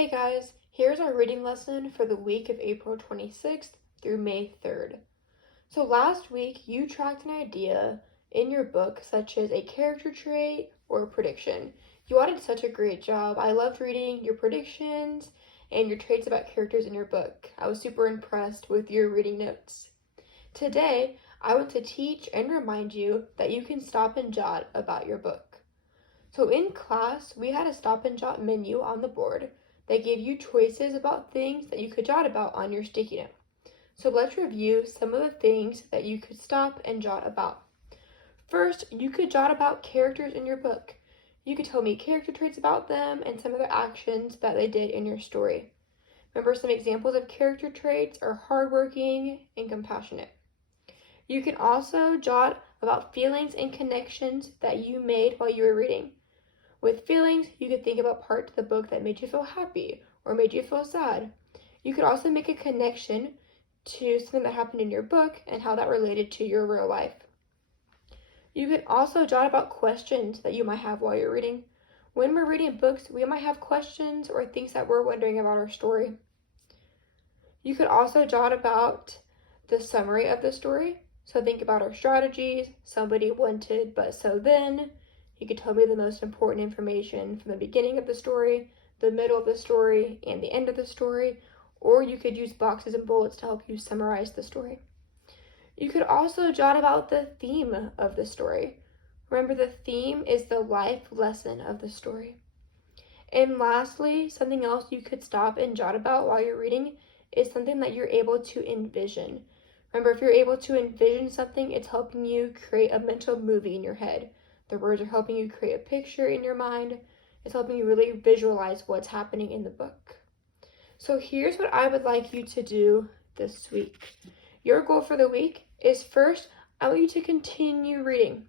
Hey guys, here's our reading lesson for the week of April 26th through May 3rd. So last week you tracked an idea in your book such as a character trait or a prediction. You all did such a great job. I loved reading your predictions and your traits about characters in your book. I was super impressed with your reading notes. Today, I want to teach and remind you that you can stop and jot about your book. So in class, we had a stop and jot menu on the board that gave you choices about things that you could jot about on your sticky note. So let's review some of the things that you could stop and jot about. First, you could jot about characters in your book. You could tell me character traits about them and some of the actions that they did in your story. Remember, some examples of character traits are hardworking and compassionate. You can also jot about feelings and connections that you made while you were reading. With feelings, you could think about parts of the book that made you feel happy or made you feel sad. You could also make a connection to something that happened in your book and how that related to your real life. You could also jot about questions that you might have while you're reading. When we're reading books, we might have questions or things that we're wondering about our story. You could also jot about the summary of the story. So think about our strategies, somebody wanted but so then. You could tell me the most important information from the beginning of the story, the middle of the story, and the end of the story, or you could use boxes and bullets to help you summarize the story. You could also jot about the theme of the story. Remember, the theme is the life lesson of the story. And lastly, something else you could stop and jot about while you're reading is something that you're able to envision. Remember, if you're able to envision something, it's helping you create a mental movie in your head. The words are helping you create a picture in your mind. It's helping you really visualize what's happening in the book. So here's what I would like you to do this week. Your goal for the week is, first, I want you to continue reading.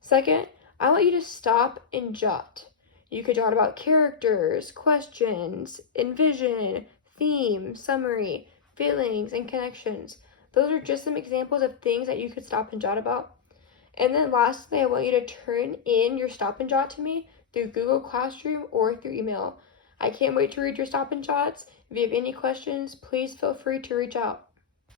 Second, I want you to stop and jot. You could jot about characters, questions, envision, theme, summary, feelings, and connections. Those are just some examples of things that you could stop and jot about. And then lastly, I want you to turn in your stop and jot to me through Google Classroom or through email. I can't wait to read your stop and jots. If you have any questions, please feel free to reach out.